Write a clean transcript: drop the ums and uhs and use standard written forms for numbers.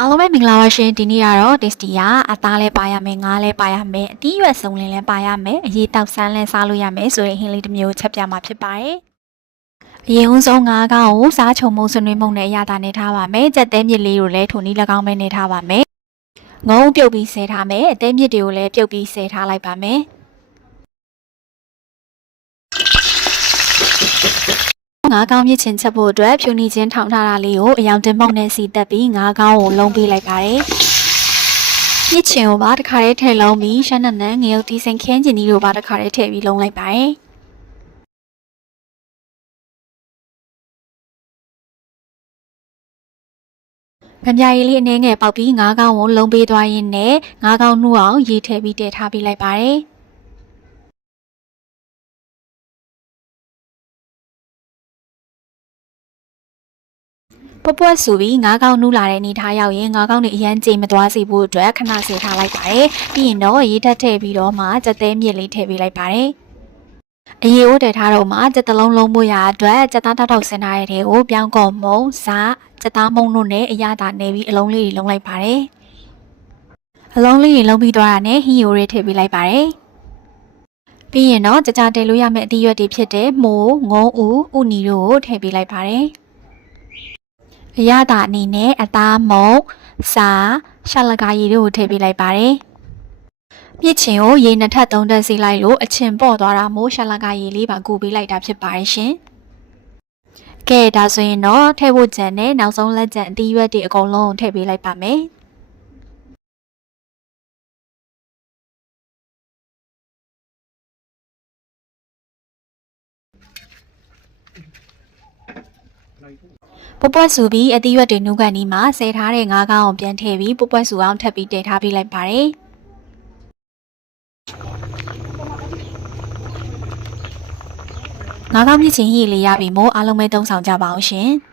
အားလုံးပဲမင်္ဂလာပါရှင်ဒီနေ့ကတော့ tasty အသားလဲပါရမယ်ငါးလဲပါရမယ်အတီးရွက်စုံလင်လဲပါရမယ်အရေးတောက်ဆန်းလဲစားလို့ရမယ်ဆိုတဲ့ဟင်းလေးတစ်မျိုးချက်ပြမှာဖြစ်ပါတယ်အရင်ဦးဆုံးငါးကောင်ကိုစားချုံမုံဆွေးနွေးမုံနဲ့အရသာနေထားပါမယ်ကြက်တဲမြစ်လေးကိုလည်းထိုနည်း၎င်းပဲနေထားပါမယ်ငုံပြုတ်ပြီးဆဲထားမယ်အသေးမြစ်တွေကိုလည်းပြုတ်ပြီးဆဲထားလိုက်ပါမယ်ငါးကောင်းမြစ်ချင်းချက်ဖို့အတွက်ဖြူနီချင်းထောင်ထားတာလေးကိုအယောင်တင်ပေါက်နဲ့စီတက်ပြီးငါးကောင်းကိုလုံးပေးလိုက်ပါတယ်။မြစ်ချင်းကိုပါတစ်ခါတည်းထည့်လုံးပြီးရှမ်းနန်းငရုတ်တီးစိန်ခင်းကျင်ကြီးတို့ပါတစ်ခါတည်းထည့်ပြီးလုံးလိုက်ပါတယ်။ဗမြာရီလေးအနေငယ်ပေါက်ပြီးငါးကောင်းကိုလုံးပေးသွားရင်းနဲ့ငါးကောင်းနှူးအောင်ရေထည့်ပြီးတည်ထားပေးလိုက်ပါတယ်။ပွက်ဆူပြီးငါးကောင်းနူးလာတဲ့အနေထားရောက်ရင်ငါးကောင်းတွေအရန်ကြေမသွားစေဖို့အတွက်ခဏစေထားလိုက်ပါတယ်ပြီးရင်တော့ရေတက်ထည့်ပြီးတော့မှကြက်သေးမြစ်လေးထည့်ပေးလိုက်ပါတယ်အရေအိုးတည်ထားတော့မှကြက်တလုံးလုံးမို့ရအတွက်ကြက်သားတောက်ဆင်ထားတဲ့တွေကိုပြောင်းကုန်မုံစားကြက်သားမုံတို့နဲ့အရသာနေပြီးအလုံးလေးတွေလုံးလိုက်ပါတယ်အလုံးလေးတွေလုံးပြီးသွားတာနဲ့ဟင်းရိုးတွေထည့်ပေးလိုက်ပါတယ်ပြီးရင်တော့ကြကြတဲလို့ရမယ့်အသီးရွက်တွေဖြစ်တဲ့မိုးငုံဥနီတို့ကိုထည့်ပေးလိုက်ပါတယ်အရသာအနေနဲ့အသားမုံစားရှာလကာရည်တို့ကိုထည့်ပေးလိုက်ပါတယ်။မြစ်ချင်ကိုရေနှစ်ထပ်သုံးထပ်စီလိုက်လို့အချင်ပေါ့သွားတာမို့ရှာလကာရည်လေးပါကူပေးလိုက်တာဖြစ်ပါတယ်ရှင်။ကဲဒါဆိုရင်တော့ထည့်ဖို့ကြံနဲ့နောက်ဆုံးလက်ကျန်အသီးရွက်တွေအကုန်လုံးထည့်ပေးလိုက်ပါမယ်။ပွက်ဆူပြီးအသီးရွက်တွေနှုတ်ကန်ဒီမှာဆဲထားတဲ့ငါးကောင်းအောင်ပြန်ထည့်ပြီးပွက်ဆူအောင်ထပ်ပြီးတည်ထားပေးလိုက်ပါတယ်ငါးကောင်းမြစ်ချင်းရည်လေးရပြီမို့အားလုံးပဲသုံးဆောင်ကြပါအောင်ရှင်။